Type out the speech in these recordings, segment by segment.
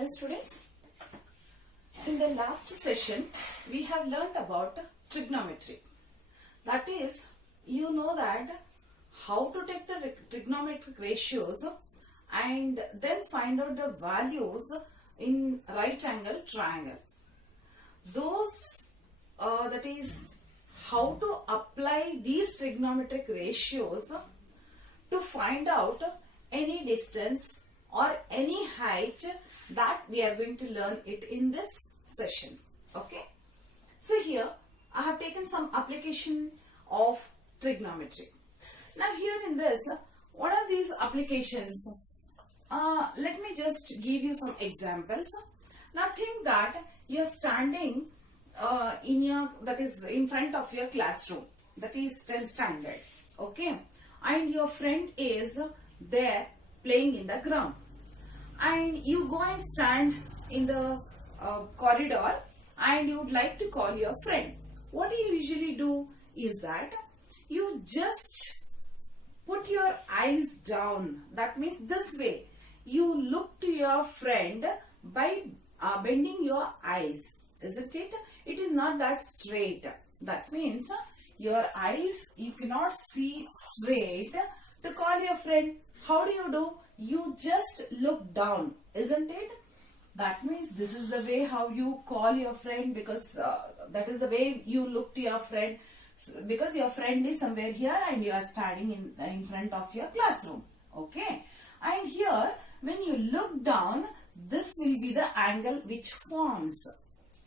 Hello students, in the last session we have learned about trigonometry. That is, you know that how to take the trigonometric ratios and then find out the values in right angle triangle. Those that is how to apply these trigonometric ratios to find out any distance or any height, that we are going to learn it in this session. Okay. So here I have taken some application of trigonometry. Now here in this, what are these applications? Let me just give you some examples. Now think that you are standing that is in front of your classroom, that is 10th standard. Okay. And your friend is there playing in the ground, and you go and stand in the corridor and you would like to call your friend. What you usually do is that you just put your eyes down. That means this way you look to your friend by bending your eyes, isn't it? It is not that straight. That means your eyes, you cannot see straight to call your friend. How do? You just look down, isn't it? That means this is the way how you call your friend, because that is the way you look to your friend, because your friend is somewhere here and you are standing in front of your classroom. Okay. And here when you look down, this will be the angle which forms,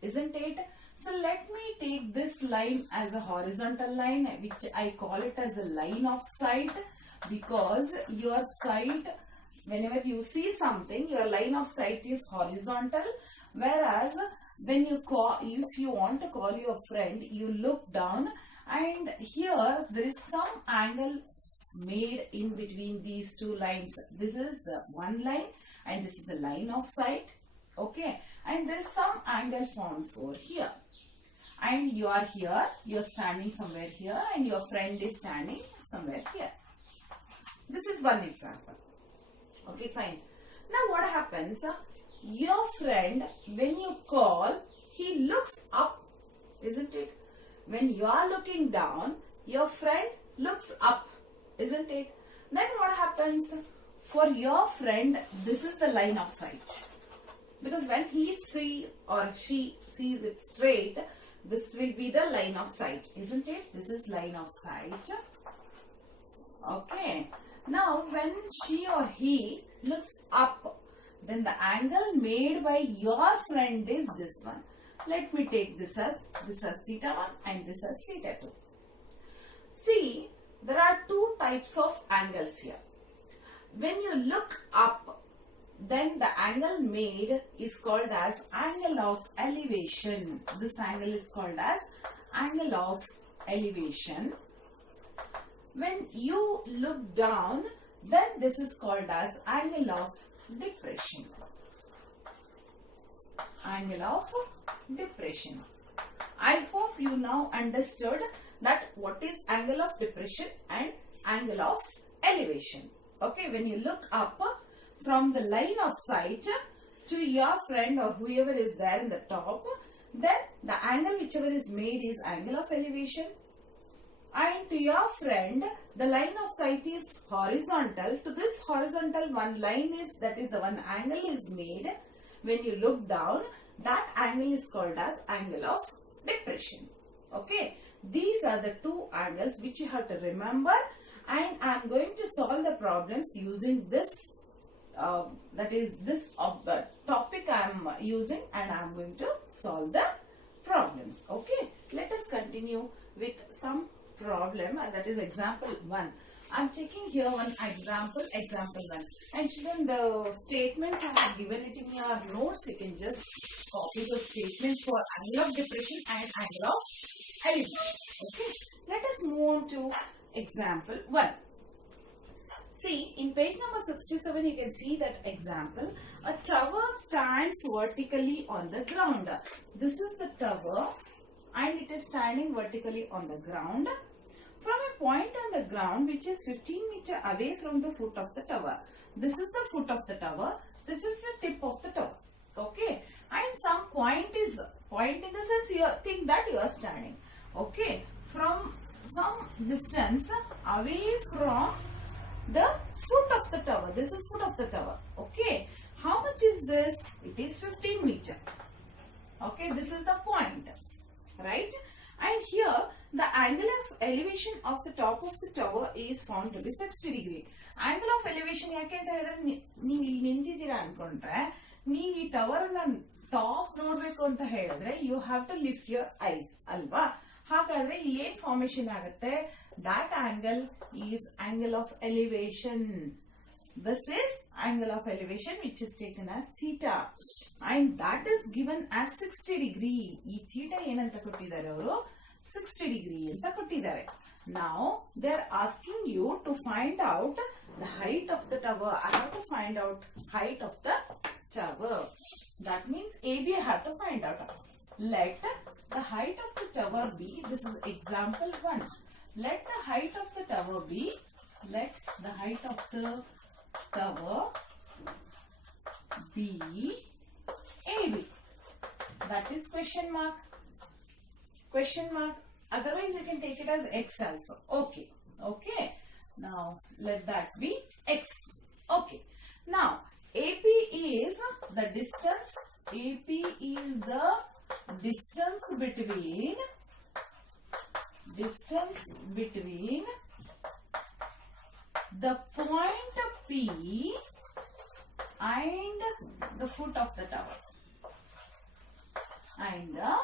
isn't it? So let me take this line as a horizontal line, which I call it as a line of sight, because your sight, whenever you see something, your line of sight is horizontal, whereas when you call, if you want to call your friend, you look down, and here there is some angle made in between these two lines. This is the one line and this is the line of sight. Okay, and there is some angle forms over here, and you are here, you are standing somewhere here, and your friend is standing somewhere here. This is one example. Okay, fine. Now what happens? Your friend, when you call, he looks up, isn't it? When you are looking down, your friend looks up, isn't it? Then what happens? For your friend, this is the line of sight, because when he sees or she sees it straight, this will be the line of sight, isn't it? This is line of sight. Okay. Now when she or he looks up, then the angle made by your friend is this one. Let me take this as theta 1 and this as theta 2. See, there are two types of angles here. When you look up, then the angle made is called as angle of elevation. This angle is called as angle of elevation. When you look down, then this is called as angle of depression. Angle of depression. I hope you now understood that what is angle of depression and angle of elevation. Okay, when you look up from the line of sight to your friend or whoever is there in the top, then the angle whichever is made is angle of elevation. And to your friend, the line of sight is horizontal. To this horizontal one line is, that is the one angle is made. When you look down, that angle is called as angle of depression. Okay. These are the two angles which you have to remember, and I am going to solve the problems using this, that is this topic I am using, and I am going to solve the problems. Okay. Let us continue with some problem, that is example 1. I am taking here one example 1. And children, the statements I have given it in your notes. You can just copy the statements for angle of depression and angle of elevation. Okay. Let us move on to example 1. See, in page number 67, you can see that example. A tower stands vertically on the ground. This is the tower, and it is standing vertically on the ground from a point on the ground which is 15 meters away from the foot of the tower. This is the foot of the tower. This is the tip of the tower. Okay, and some point in the sense you think that you are standing. Okay, from some distance away from the foot of the tower. This is foot of the tower. Okay, how much is this? It is 15 meter. Okay, this is the point, right? And here the angle of elevation of the top of the tower is found to be 60 degree. Angle of elevation ಯಾಕೆ ಅಂತ ಹೇಳಿದ್ರೆ ನೀವು ಇಲ್ಲಿ ನಿಂತಿದ್ದೀರಾ ಅನ್ಕೊಂಡ್ರೆ ನೀವು ಈ tower ಅನ್ನ top ನೋಡ್ಬೇಕು ಅಂತ ಹೇಳಿದ್ರೆ you have to lift your eyes ಅಲ್ವಾ. ಹಾಗಾದ್ರೆ ಇಲ್ಲಿ ಏನ್ ಫಾರ್ಮೇಶನ್ ಆಗುತ್ತೆ? That angle is angle of elevation. This is angle of elevation which is taken as theta and that is given as 60 degree. ಈ theta ಏನಂತ ಕೊಟ್ಟಿದ್ದಾರೆ ಅವರು? 60 degree ಅಂತ ಕೊಟ್ಟಿದ್ದಾರೆ. Now they are asking you to find out the height of the tower. I have to find out height of the tower. That means AB I have to find out. Let the height of the tower be, this is example 1. Let the height of the tower be, let the height of the tower be AB. That is question mark. Question mark. Otherwise you can take it as X also. Okay. Okay. Now let that be X. Okay. Now AP is the distance. AP is the distance between the point P and the foot of the tower. And the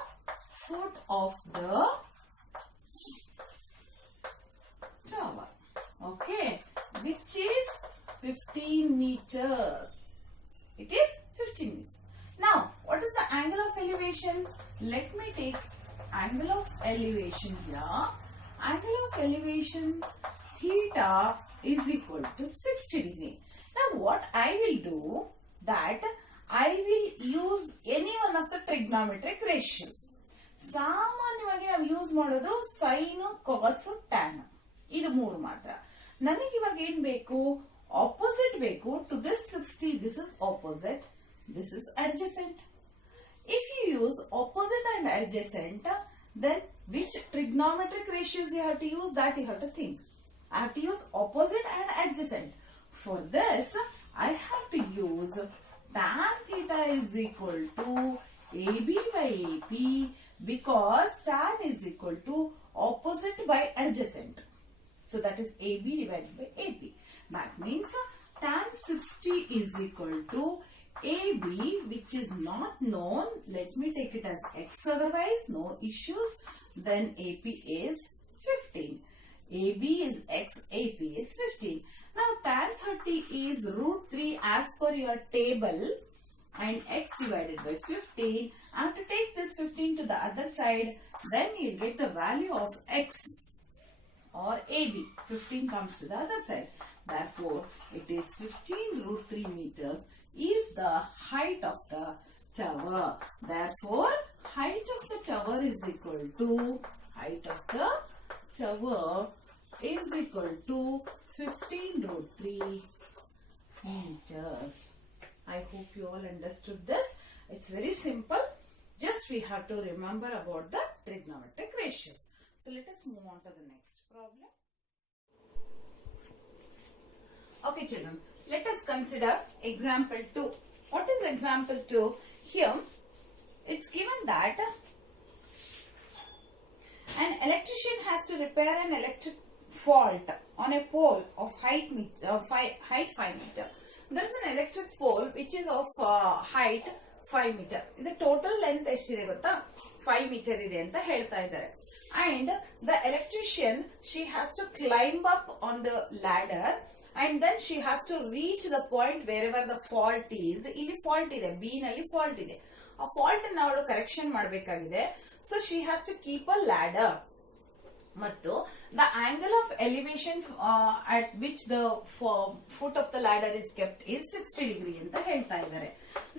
foot of the tower. Okay. Which is 15 meters. It is 15 meters. Now, what is the angle of elevation? Let me take angle of elevation here. Angle of elevation theta is equal to 60 degree. Now what I will do that I will use any one of the trigonometric ratios. ಸಾಮಾನ್ಯವಾಗಿ ನಾವು use ಮಾಡೋದು sign ಕಾಸ್ tan ಇದು ಮೂರು ಮಾತ್ರ. ನನಗೆ ಇವಾಗ ಏನ್ ಬೇಕು? ಆಪೋಸಿಟ್ ಬೇಕು. To this 60 this is opposite, this is adjacent. If you use opposite and adjacent, then which trigonometric ratios you have to use? That you have to think. I have to use opposite and adjacent. For this, I have to use tan theta is equal to AB by AP because tan is equal to opposite by adjacent. So that is AB divided by AP. That means tan 60 is equal to AB, which is not known. Let me take it as X, otherwise no issues. Then AP is 15. AB is X, AP is 15. Now tan 30 is root 3 as per your table and X divided by 15. I have to take this 15 to the other side. Then you get the value of X or AB. 15 comes to the other side. Therefore, it is 15 root 3 meters is the height of the tower. Therefore, height of the tower is equal to height of the tower is equal to 15 root 3 meters. I hope you all understood this. It's very simple. Just we have to remember about the trigonometric ratios. So let us move on to the next problem. Okay children, let us consider example 2. What is example 2? Here, it's given that an electrician has to repair an electric fault on a pole of height 5 meter. There is an electric pole which is of height 5 meter. The total length ಎಷ್ಟಿದೆ ಗೊತ್ತಾ? 5 meter ಇದೆ ಅಂತ ಹೇಳ್ತಾ ಇದ್ದಾರೆ. And the electrician, she has to climb up on the ladder and then she has to reach the point wherever the fault is. ಇಲ್ಲಿ fault ಇದೆ, B ನಲ್ಲಿ fault ಇದೆ. ಆ fault ಅನ್ನು ಅವಳು ಕರೆಕ್ಷನ್ ಮಾಡಬೇಕಾಗಿದೆ. So she has to keep a ladder. ಮತ್ತು the angle of elevation at which the foot of the ladder is kept is 60 degree ಅಂತ ಹೇಳ್ತಾ ಇದ್ದಾರೆ.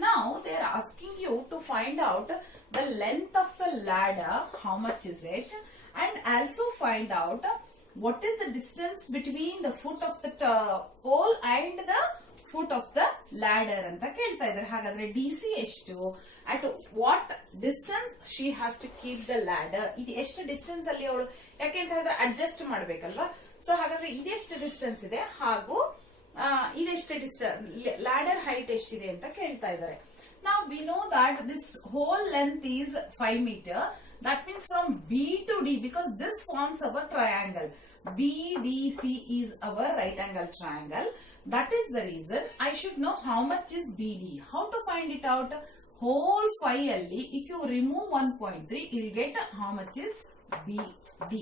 Now they are asking you to find out the length of the ladder, how much is it, and also find out what is the distance between the foot of the pole and the foot of the ladder ಅಂತ ಕೇಳ್ತಾ ಇದ್ದಾರೆ. ಹಾಗಾದ್ರೆ DC ಎಷ್ಟು, at what distance she has to keep the ladder, ಇದು ಎಷ್ಟು distance ಅಲ್ಲಿ ಅವಳು, ಯಾಕೆಂತ ಹೇಳಿದ್ರೆ ಅಡ್ಜಸ್ಟ್ ಮಾಡ್ಬೇಕಲ್ವಾ. ಸೊ ಹಾಗಾದ್ರೆ ಇದೆಷ್ಟು ಡಿಸ್ಟೆನ್ಸ್ ಇದೆ ಹಾಗೂ ಇದೆಷ್ಟು ಡಿಸ್ಟೆನ್ಸ್, ಲ್ಯಾಡರ್ ಹೈಟ್ ಎಷ್ಟಿದೆ ಅಂತ ಕೇಳ್ತಾ ಇದ್ದಾರೆ. ನಾವು we know that this whole length is 5 meter. That means from B to D, because this forms our triangle. BDC is our right angle triangle. That is the reason I should know how much is BD. How to find it out? Whole 5 alli, if you remove 1.3, you will get how much is BD.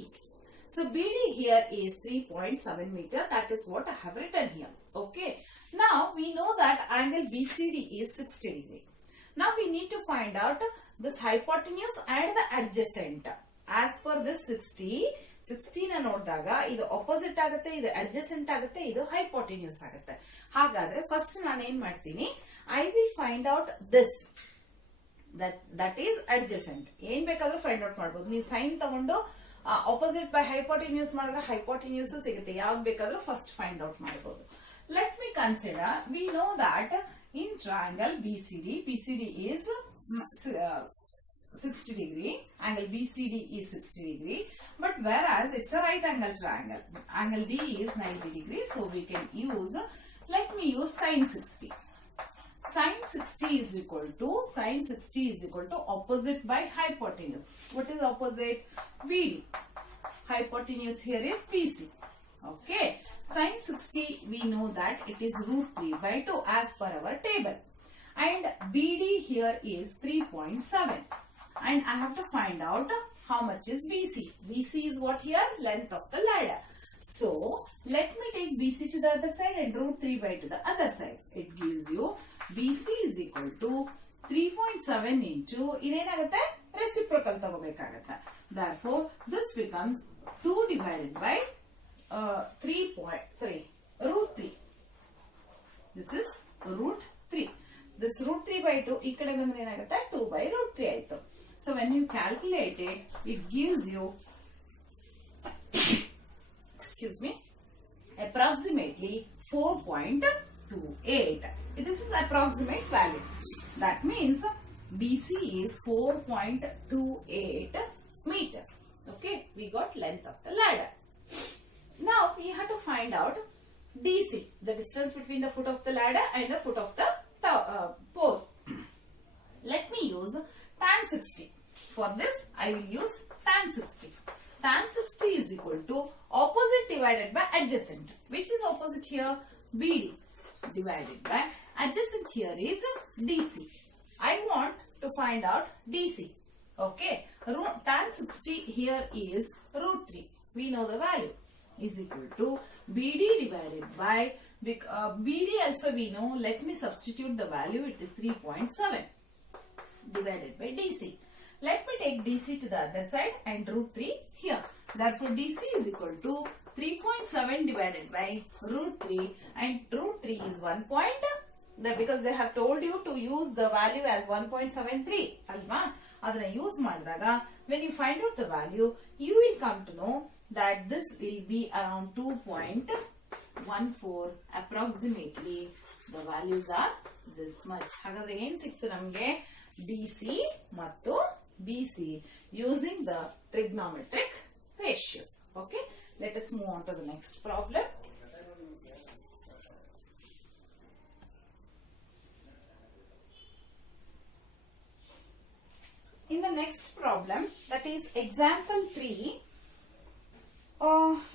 So BD here is 3.7 meter. That is what I have written here. Okay. Now we know that angle BCD is 60 degree. Now we need to find out this hypotenuse and the adjacent. As per this 60 ನ ನೋಡಿದಾಗ ಇದು opposite ಆಗುತ್ತೆ, ಇದು adjacent ಆಗುತ್ತೆ, ಇದು hypotenuse ಆಗುತ್ತೆ. ಹಾಗಾದ್ರೆ first ನಾನು ಏನ್ ಮಾಡ್ತೀನಿ, I will find out this that is adjacent. ಏನ್ ಬೇಕಾದ್ರೂ ಫೈಂಡ್ ಔಟ್ ಮಾಡಬಹುದು. ನೀವು ಸೈನ್ ತಗೊಂಡು ಆಪೋಸಿಟ್ ಬೈ ಹೈಪೋಟೆನ್ಯೂಸ್ ಮಾಡಿದ್ರೆ ಹೈಪೋಟೆನ್ಯೂಸ್ ಸಿಗುತ್ತೆ. ಯಾವ್ದು ಬೇಕಾದ್ರೂ ಫಸ್ಟ್ ಫೈಂಡ್ ಔಟ್ ಮಾಡಬಹುದು. Let me consider, we know that in triangle BCD is 60 degree, angle BCD is 60 degree, but whereas it's a right angle triangle, angle D is 90 degree, so we can use, let me use sin 60. Sin 60 is equal to opposite by hypotenuse. What is opposite? BD. Hypotenuse here is BC. Okay. Sin 60 we know that it is root 3 by 2 as per our table, and BD here is 3.7, and I have to find out how much is BC. BC is what here? Length of the ladder. So let me take BC to the other side and root 3 by to the other side. It gives you BC is equal to 3.7 into idenagutte reciprocal ತಗೋಬೇಕಾಗುತ್ತೆ. Therefore this becomes 2 divided by root 3. This is root 3. This root 3 by 2 ಈ ಕಡೆ ಬಂದ್ರೆ ಏನಾಗುತ್ತೆ 2 by root 3 ಆಯ್ತು. So when you calculate it, it gives you excuse me, approximately 4.28. This is approximate value. That means BC is 4.28 meters. Okay, we got length of the ladder. Now we have to find out DC, the distance between the foot of the ladder and the foot of the pole. Let me use tan 60. For this I will use tan 60. Tan 60 is equal to opposite divided by adjacent. Which is opposite here? BD divided by adjacent here is DC. I want to find out DC. Okay, tan 60 here is root 3. We know the value is equal to BD divided by BD also we know. Let me substitute the value. It is 3.7 divided by DC. Let me take DC to the other side and root 3 here. Therefore DC is equal to 3.7 divided by root 3, and root 3 is 1 point. Because they have told you to use the value as 1.73 alma, adana use ಮಾಡಿದಾಗ when you find out the value, you will come to know that this will be around 2.14 approximately. The values are this much. ಹಾಗಾದ್ರೆ ಏನ್ ಸಿಕ್ತು ನಮಗೆ? DC ಮತ್ತು BC using the trigonometric ratios. Okay, let us move on to the next problem. In the next problem, that is example 3,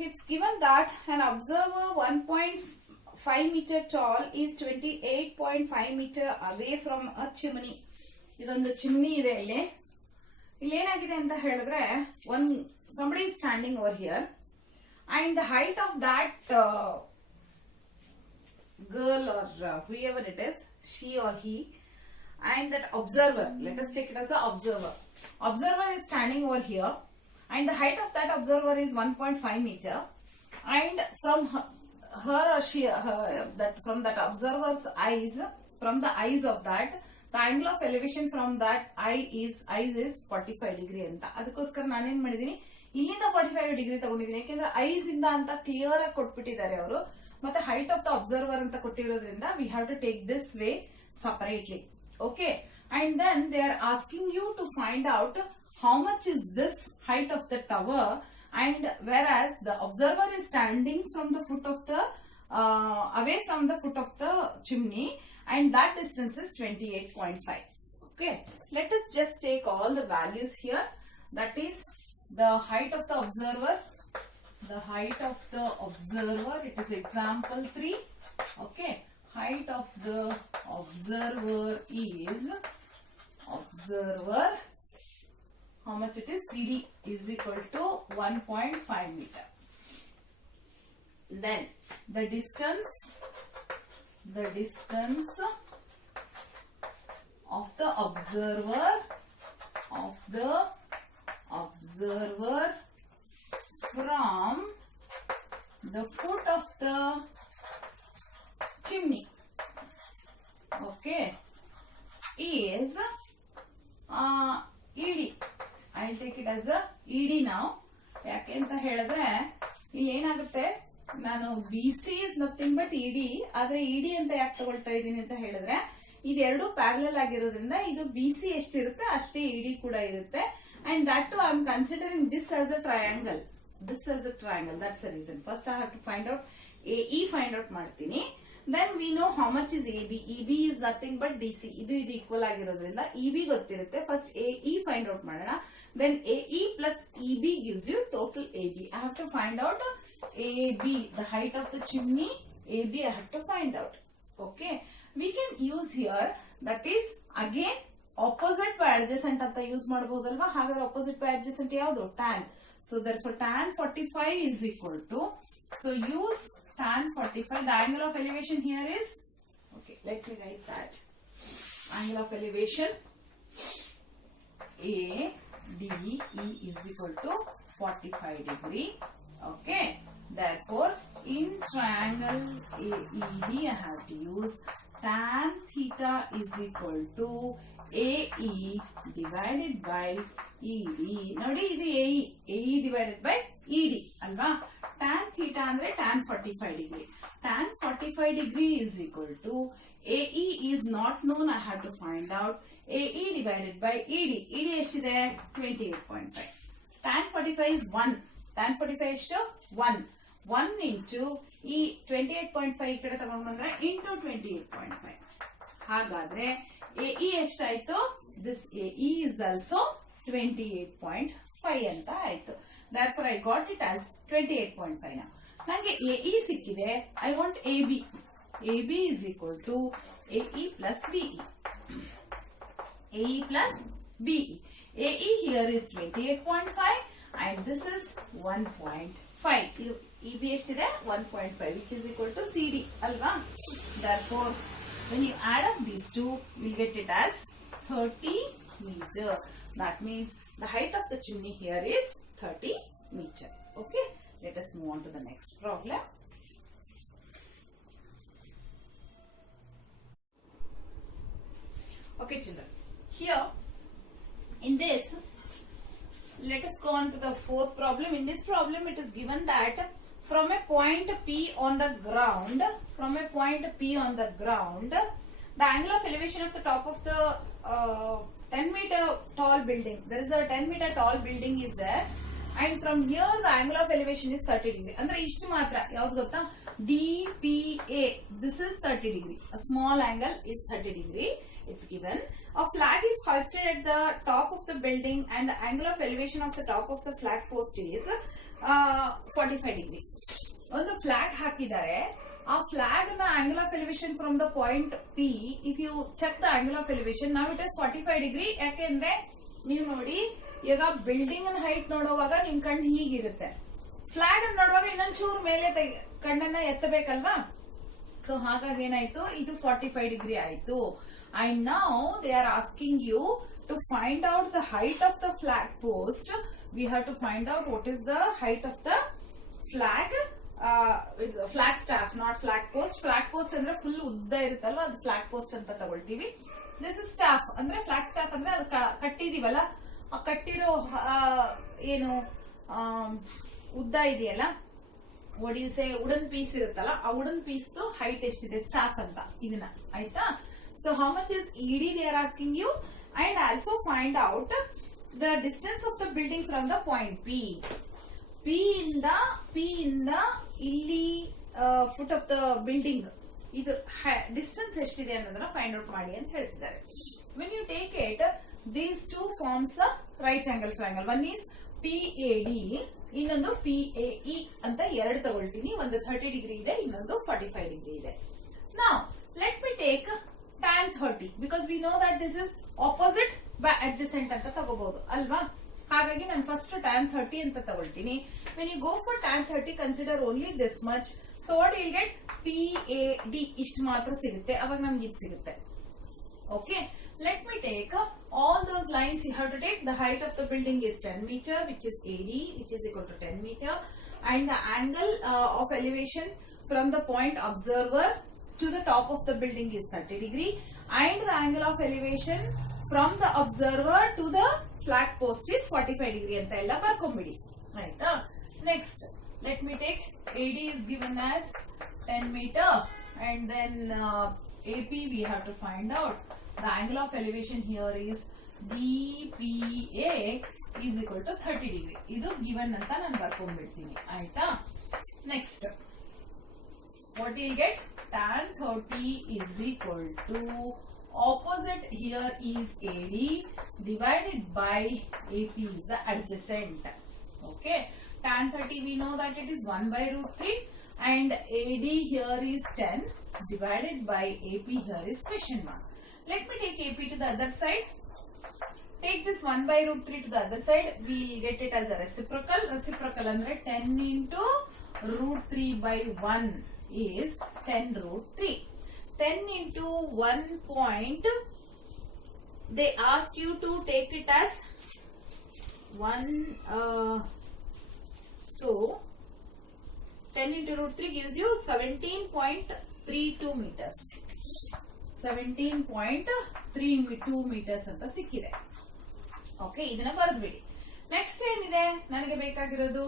it's given that an observer 1.5 meter tall is 28.5 meter away from a chimney. ಇದೊಂದು chimney ಇದೆ. ಇಲ್ಲಿ ಏನಾಗಿದೆ ಅಂತ ಹೇಳಿದ್ರೆ, somebody is standing over here, and the height of that girl or whoever it is, she or he, and that observer, let us take it as an observer is standing over here, and the height of that observer is 1.5 meter, and from her or she, from that observer's eyes, from the eyes of that, the angle of elevation from that eyes is 45 degree ಅಂತ. ಅದಕ್ಕೋಸ್ಕರ ನಾನೇನ್ ಮಾಡಿದೀನಿ, ಇಲ್ಲಿಂದ 45 degree ತಗೊಂಡಿದ್ದೀನಿ. ಯಾಕೆಂದ್ರೆ ice ಇಂದ ಅಂತ clear ಆಗಿ ಕೊಟ್ಬಿಟ್ಟಿದ್ದಾರೆ ಅವರು. ಮತ್ತೆ height of the observer ಅಂತ ಕೊಟ್ಟಿರೋದ್ರಿಂದ we have to take this way separately. Okay, and then they are asking you to find out how much is this height of the tower, and whereas the observer is standing from the foot of the away from the foot of the chimney, and that distance is 28.5. Okay, let us just take all the values here. That is the height of the observer. The height of the observer, it is example 3. Okay, height of the observer is how much it is? CD is equal to 1.5 meter. Then the distance of the observer from the foot of the chimney, okay, is ED. I'll take it as a ED now. ಯಾಕೆ ಅಂತ ಹೇಳಿದ್ರೆ ಇಲ್ಲಿ ಏನಾಗುತ್ತೆ, ನಾನು BC is nothing but ED, ಆದ್ರೆ ED ಅಂತ ಯಾಕೆ ತಗೊಳ್ತಾ ಇದ್ದೀನಿ ಅಂತ ಹೇಳಿದ್ರೆ ಇದೆರಡು ಪ್ಯಾರಲಲ್ ಆಗಿರೋದ್ರಿಂದ ಇದು BC ಎಷ್ಟಿರುತ್ತೆ ಅಷ್ಟೇ ED ಕೂಡ ಇರುತ್ತೆ. And that too I am considering this as a triangle. That's the reason. First I have to find out AE, find out ಮಾಡ್ತೀನಿ. Then we know how much is AB. EB is nothing but DC. ಇದು equal ಆಗಿರೋದ್ರಿಂದ EB ಗೊತ್ತಿರುತ್ತೆ. First AE find out ಮಾಡೋಣ. Then AE plus EB gives you total AB. I have to find out AB, the height of the chimney. AB I have to find out. Okay. We can use here, that is again opposite by adjacent ಅಂತ use ಮಾಡಬಹುದಲ್ವಾ. ಹಾಗಾದ್ರೆ opposite by adjacent ಯಾವುದು? Tan. So therefore tan 45 is equal to, so use tan 45. The angle of elevation here is, okay, let me write that. Angle of elevation ADE is equal to 45 degree. Okay, therefore in triangle AED I have to use tan theta is equal to AE divided by ED. ನೋಡಿ ಇದು AE divided by ED ಅಲ್ವಾ. tan theta ಅಂದ್ರೆ tan 45 degree. Tan 45 degree is equal to AE is not known, I have to find out. AE divided by ED. ED ಎಷ್ಟಿದೆ? 28.5. tan 45 is 1. tan 45 ಎಷ್ಟು? 1. 1 into ಈ 28.5 ಈ ಕಡೆ ತಗೊಂಡು ಬಂದ್ರೆ into 28.5. ಹಾಗಾದ್ರೆ AE ಎಷ್ಟಾಯ್ತು? This AE is also 28.5 ಅಂತ ಆಯ್ತು. Therefore I got it as 28.5 now. ನಂಗೆ AE ಸಿಕ್ಕಿದೆ. I want AB. AB is equal to AE plus BE. AE plus BE. AE here is 28.5 and this is 1.5. EB ಎಷ್ಟಿದೆ? 1.5, which is equal to CD ಅಲ್ವಾ. Therefore when you add up these two, you will get it as 30 meter. That means the height of the chimney here is 30 meter. Okay, let us move on to the next problem. Okay children, here in this, let us go on to the fourth problem. In this problem it is given that from a point P on the ground, the angle of elevation of the top of the 10 meter tall building, there is a 10 meter tall building is there, and from here the angle of elevation is 30 degree. ಅಂದ್ರೆ ಇಷ್ಟು ಮಾತ್ರ ಯಾವುದು ಗೊತ್ತಾ? DPA, this is 30 degree. A small angle is 30 degree. It's given. A flag is hoisted at the top of the building and the angle of elevation of the top of the flag post is 45 degree. ಒಂದು flag ಹಾಕಿದ್ದಾರೆ. ಆ flag ನ angle of elevation from the point P, if you check the angle of elevation, now it is 45 degree. ಯಾಕೆಂದ್ರೆ ನೀವು ನೋಡಿ, ಈಗ building ನ height ನೋಡುವಾಗ ನಿಮ್ ಕಣ್ಣು ಹೀಗಿರುತ್ತೆ, ಫ್ಲಾಗ್ ಅನ್ನು ನೋಡುವಾಗ ಇನ್ನೊಂದ್ ಚೂರು ಮೇಲೆ ಕಣ್ಣನ್ನ ಎತ್ತಬೇಕಲ್ವಾ. ಸೊ ಹಾಗಾಗಿ ಏನಾಯ್ತು, ಇದು 45 ಡಿಗ್ರಿ ಆಯ್ತು. And now they are asking you to find out the height of the flag post. We have to find out what is the height of the flag. It's a flag staff, not flag post. Flag post ಅಂದ್ರೆ full ಉದ್ದ ಇರುತ್ತಲ್ವಾ, ಅದು flag post ಅಂತ ತಗೊಳ್ತೀವಿ. This is staff ಅಂದ್ರೆ flag staff ಅಂದ್ರೆ ಅದು ಕಟ್ಟಿದೀವಲ್ಲ, ಆ ಕಟ್ಟಿರೋ ಏನು ಉದ್ದ ಇದೆಯಲ್ಲ, what you say wooden piece ಇರುತ್ತಲ್ಲ, ಆ ವುಡನ್ ಪೀಸ್ ಹೈಟ್ ಎಷ್ಟಿದೆ ಸ್ಟಾಫ್ ಅಂತ ಇದನ್ನ, ಆಯ್ತಾ. So how much is ED they are asking you, and also find out the distance of the building from the point P. P ಇಂದ ಇಲ್ಲಿ foot of the building ಇದು distance ಎಷ್ಟಿದೆ ಅನ್ನೋದನ್ನ find out ಮಾಡಿ ಅಂತ ಹೇಳ್ತಿದ್ದಾರೆ. When you take it, these two forms right angle triangle. One is PAD, ಇನ್ನೊಂದು PAE ಅಂತ ಎರಡು ತಗೊಳ್ತೀನಿ. ಒಂದು 30 ಡಿಗ್ರಿ ಇದೆ, ಇನ್ನೊಂದು 45 ಡಿಗ್ರಿ ಇದೆ. Now let me take tan 30 because we know that this is opposite by adjacent ಅಂತ ತಗೋಬಹುದು ಅಲ್ವಾ. ಹಾಗಾಗಿ ನಾನು ಫಸ್ಟ್ tan 30 ಅಂತ ತಗೊಳ್ತೀನಿ. when you go for tan 30 consider only this much. so what you will get, PAD ಇಷ್ಟು ಮಾತ್ರ ಸಿಗುತ್ತೆ, ಅವಾಗ ನಮ್ಗೆ ಇದು ಸಿಗುತ್ತೆ. okay, let me take all those lines. You have to take the height of the building is 10 meter, which is AD, which is equal to 10 meter, and the angle of elevation from the point observer to the top of the building is 30 degree, and the angle of elevation from the observer to the flag post is 45 degree anta ella barkonbidi, right? Next, let me take AD is given as 10 meter, and then AP we have to find out. The angle of elevation here is BPA is equal to 30 degree. ಇದು given ಅಂತ ನಾನು ಬರ್ಕೊಂಡ್ಬಿಡ್ತೀನಿ, ಆಯ್ತಾ. Next what you get, tan 30 is equal to opposite here is AD divided by AP is the adjacent. Okay, tan 30 we know that it is 1 by root 3 and AD here is 10 divided by AP here is question mark. Let me take AP to the other side. Take this 1 by root 3 to the other side. We will get it as a reciprocal. Reciprocal andre 10 into root 3 by 1 is 10 root 3. 10 into 1 point. They asked you to take it as 1. So 10 into root 3 gives you 17.32 meters. 17.32 meters ಅಂತ ಸಿಕ್ಕಿದೆ. Okay, ಇದನ್ನ ಬರೆದ್ಬಿಡಿ. Next ಏನಿದೆ ನನಗೆ ಬೇಕಾಗಿರೋದು,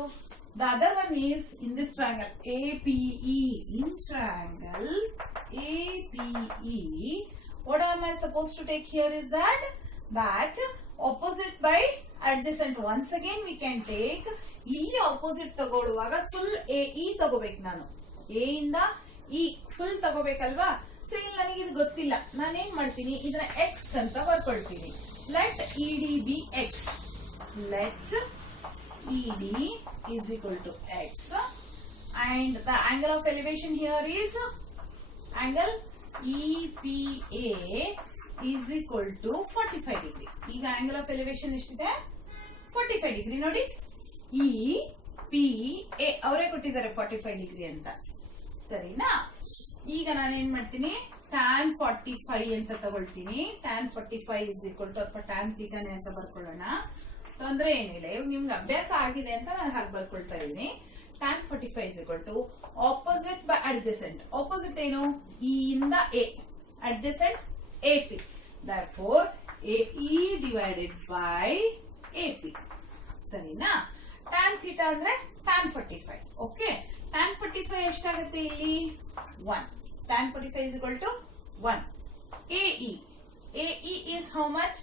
the other one is in this triangle APE. In triangle APE, what am I supposed to take here is that opposite by adjacent. Once again we can take, ಇಲ್ಲಿ opposite ತಗೊಳ್ಳುವಾಗ full AE ತಗೋಬೇಕು ನಾನು. A ಇಂದ E full ತಗೋಬೇಕಲ್ವಾ. So ಇಲ್ಲಿ ನನಗೆ ಇದು ಗೊತ್ತಿಲ್ಲ, ನಾನೇನ್ ಮಾಡ್ತೀನಿ, ಇದನ್ನ x ಅಂತ ಬರ್ಕೊಳ್ತೀನಿ. Let ED be x. Let ED is equal to x, and the angle of elevation here is angle EPA is equal to 45 degree. ಈಗ angle of elevation ಎಷ್ಟಿದೆ, 45 degree ನೋಡಿ. EPA ಅವರೇ ಕೊಟ್ಟಿದ್ದಾರೆ 45 degree ಅಂತ, ಸರಿನಾ. ಈಗ ನಾನೇನ್ ಮಾಡ್ತೀನಿ, tan 45 ಅಂತ ತಗೊಳ್ತೀನಿ. tan 45 is equal to, ಅಥವಾ tan ಥೀಟಾನೆ ಅಂತ ಬರ್ಕೊಳ್ಳೋಣ, ತೊಂದ್ರೆ ಏನಿಲ್ಲ. ಇವಾಗ ನಿಮ್ಗೆ ಅಭ್ಯಾಸ ಆಗಿದೆ ಅಂತ ನಾನು ಹಾಗೆ ಬರ್ಕೊಳ್ತಾ ಇದ್ದೀನಿ. tan 45 is equal to opposite by adjacent. opposite ಏನು, E ಇಂದ A, adjacent AP. therefore AE divided by AP, ಸರಿನಾ. tan ಥೀಟಾ ಅಂದ್ರೆ tan 45. ಓಕೆ, tan 45 ಎಷ್ಟಾಗುತ್ತೆ ಇಲ್ಲಿ, 1. tan 45 is equal to 1. AE is how much,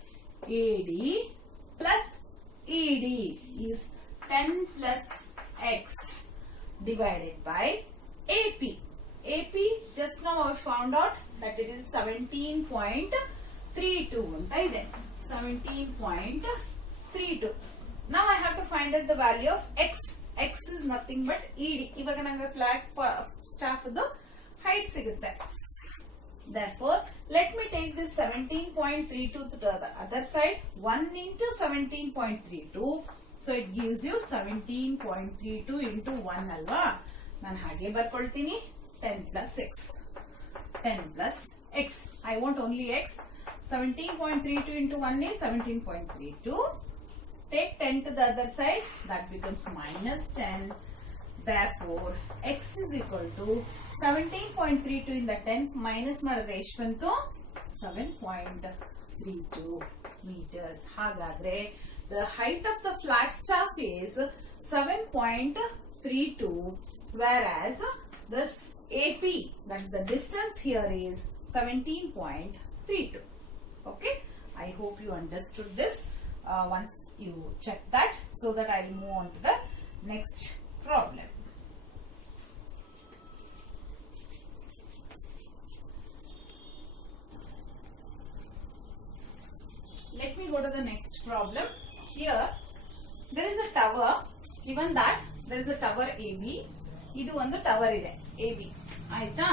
AD plus ED is 10 plus x divided by AP. AP just now I found out that it is 17.32 ಅಂತ ಇದೆ. 17.32. Now I have to find out the value of x. x is nothing but ED. ಇವಾಗ ನಂಗೆ flag staff height ಸಿಗುತ್ತೆ. Therefore, let me take this 17.32 to the other side. 1 into 17.32. So it gives you 17.32 into 1 ಅಲ್ವಾ. ನಾನು ಹಾಗೆ ಬರ್ಕೊಳ್ತೀನಿ. 10 plus x. 10 plus x. I want only x. 17.32 into 1 is 17.32. Take 10 to the other side. That becomes minus 10. Therefore, x is equal to 17.32 in the 10th minus ಮಾಡಿದ್ರೆ ಎಷ್ಟು ಬಂತು, 7.32 meters. ಹಾಗಾದ್ರೆ the height of the Flagstaff is 7.32 32, whereas this AP, that is the distance here, is 17.32. Okay, I hope you understood this. Once you check that, so that I will move on to the next problem. Let me go to the next problem. Here there is a tower, given that there is a tower AB. Idu one tower ide AB. Aita.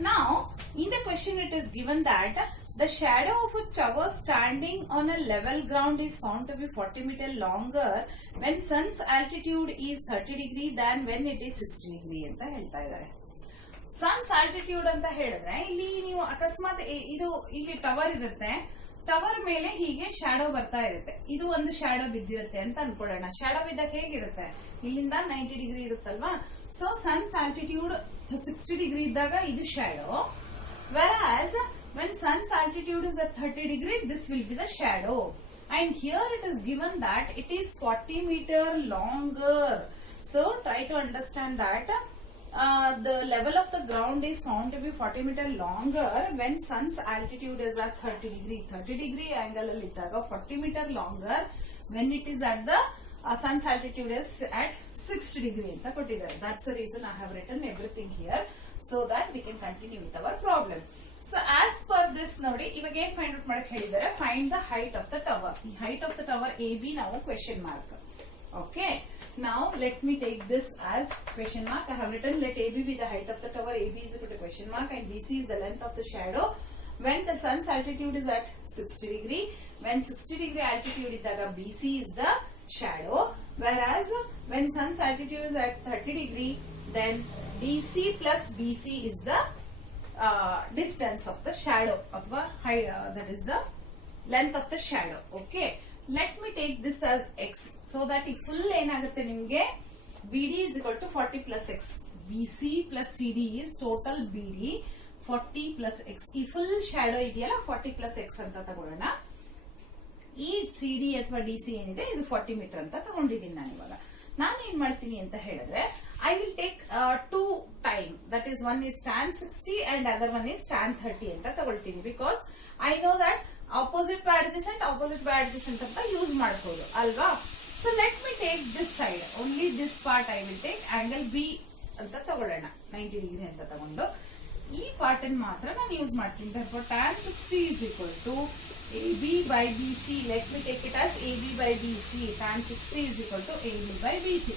Now in the question it is given that the shadow of a tower standing on a level ground is found to be 40 meter longer when sun's altitude is 30 degree than when it is 60 degree ಅಂತ ಹೇಳ್ತಾ ಇದ್ದಾರೆ. Sons altitude ಅಂತ ಹೇಳಿದ್ರೆ ಇಲ್ಲಿ ನೀವು ಅಕಸ್ಮಾತ್ ಇದು ಇಲ್ಲಿ ಟವರ್ ಇರುತ್ತೆ, ಟವರ್ ಮೇಲೆ ಹೀಗೆ ಶಾಡೋ ಬರ್ತಾ ಇರುತ್ತೆ, ಇದು ಒಂದು ಶಾಡೋ ಬಿದ್ದಿರುತ್ತೆ ಅಂತ ಅನ್ಕೊಳ್ಳೋಣ. ಶಾಡೋ ಬಿದ್ದಾಗ ಹೇಗಿರುತ್ತೆ, ಇಲ್ಲಿಂದ 90 ಡಿಗ್ರಿ ಇರುತ್ತಲ್ವಾ. ಸೊ ಸನ್ಸ್ ಆಲ್ಟಿಟ್ಯೂಡ್ 60 ಡಿಗ್ರಿ ಇದ್ದಾಗ ಇದು shadow, whereas when sun's altitude is at 30 degree, this will be the shadow. And here it is given that it is 40 meter longer. So try to understand that the level of the ground is found to be 40 meter longer when sun's altitude is at 30 degree. 30 degree angle alli ittaga 40 meter longer when it is at the sun's altitude is at 60 degree anta kottidare. That's the reason I have written everything here so that we can continue with our problem. So as per this nodi, ivaga ಏನು find out ಮಾಡಕ್ಕೆ ಹೇಳಿದ್ದಾರೆ, find the height of the tower. The height of the tower AB ನಾವು question mark. Okay, now let me take this as question mark. I have written let AB be the height of the tower, AB is equal to question mark, and BC is the length of the shadow when the sun's altitude is at 60 degree. When 60 degree altitude idaga BC is the shadow, whereas when sun's altitude is at 30 degree, then DC plus BC is the distance of the shadow of the height, that is the length of the shadow. Okay, let me take this as x so that if full ಏನಾಗುತ್ತೆ ನಿಮಗೆ BD is equal to 40 plus x. BC plus CD is total BD 40 plus x. ಈ full shadow ಇದೆಯಲ್ಲ 40 plus x ಅಂತ ತಗೊಳ್ಳೋಣ. ಈ CD ಅಥವಾ DC ಏನಿದೆ ಇದು 40 ಮೀಟರ್ ಅಂತ ತಗೊಂಡಿದ್ದೀನಿ ನಾನು. ಇವಾಗ ನಾನು ಏನ್ ಮಾಡ್ತೀನಿ ಅಂತ ಹೇಳಿದ್ರೆ I will take two time, that is one is tan 60 and other one is tan 30 ಅಂತ ತಗೊಳ್ತೀನಿ, because I know that opposite by adjacent ಅಂತ ಯೂಸ್ ಮಾಡಬಹುದು ಅಲ್ವಾ. So let me take this side, only this part I will take angle B ಅಂತ ತಗೊಳ್ಳೋಣ, 90 degree ಅಂತ ತಗೊಂಡು ಈ ಪಾರ್ಟ್ ಅನ್ನು ಮಾತ್ರ ನಾನು ಯೂಸ್ ಮಾಡ್ತೀನಿ. therefore tan 60 is equal to AB by BC. let me take it as AB by BC. tan 60 is equal to AB by BC.